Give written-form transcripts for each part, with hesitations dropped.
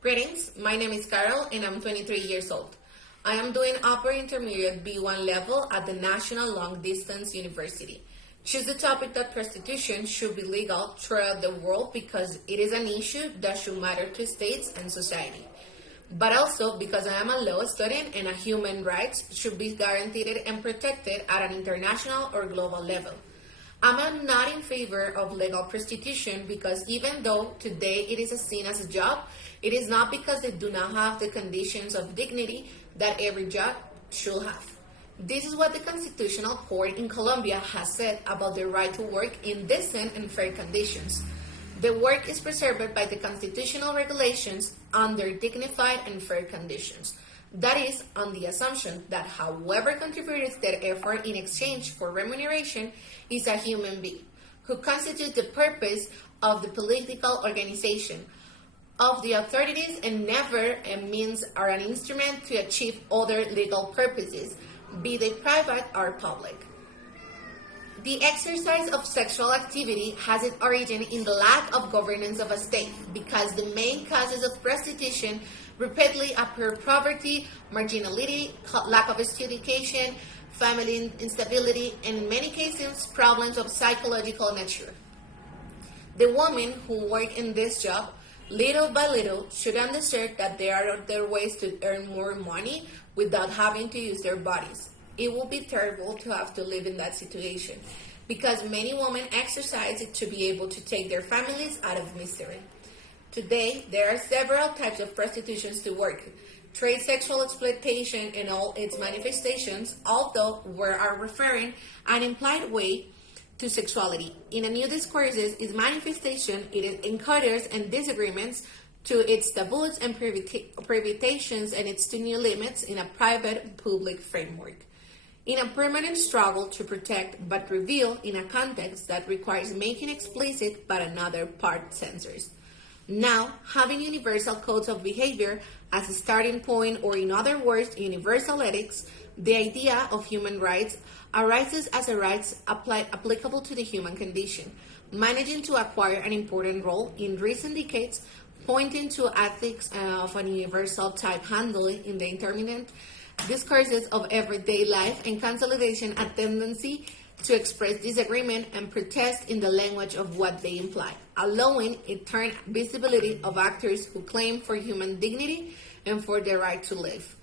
Greetings, my name is Carol and I'm 23 years old. I am doing upper intermediate B1 level at the National Long Distance University. Choose the topic that prostitution should be legal throughout the world because it is an issue that should matter to states and society. But also because I am a law student and human rights should be guaranteed and protected at an international or global level. I'm not in favor of legal prostitution because even though today it is seen as a job, it is not because they do not have the conditions of dignity that every job should have. This is what the Constitutional Court in Colombia has said about the right to work in decent and fair conditions. The work is preserved by the constitutional regulations under dignified and fair conditions. That is, on the assumption that whoever contributes their effort in exchange for remuneration is a human being, who constitutes the purpose of the political organization of the authorities and never a means or an instrument to achieve other legal purposes, be they private or public. The exercise of sexual activity has its origin in the lack of governance of a state because the main causes of prostitution repeatedly appear poverty, marginality, lack of education, family instability, and in many cases, problems of psychological nature. The women who work in this job, little by little, should understand that there are other ways to earn more money without having to use their bodies. It will be terrible to have to live in that situation because many women exercise it to be able to take their families out of misery. Today, there are several types of prostitutions to work. Trade sexual exploitation in all its manifestations, although we are referring an implied way to sexuality. In a new discourses, its manifestation, it encounters and disagreements to its taboos and prohibitions and its to new limits in a private public framework. In a permanent struggle to protect but reveal in a context that requires making explicit but another part censors. Now, having universal codes of behavior as a starting point, or in other words, universal ethics, the idea of human rights arises as a rights applicable to the human condition, managing to acquire an important role in recent decades, pointing to ethics of a universal type handling in the intermittent discourses of everyday life and consolidation a tendency to express disagreement and protest in the language of what they imply, allowing it turn visibility of actors who claim for human dignity and for the right to live.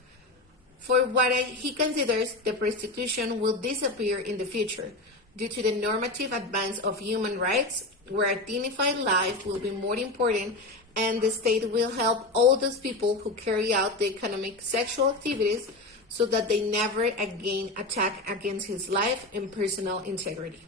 For what he considers the prostitution will disappear in the future due to the normative advance of human rights, where a dignified life will be more important and the state will help all those people who carry out the economic sexual activities so that they never again attack against his life and personal integrity.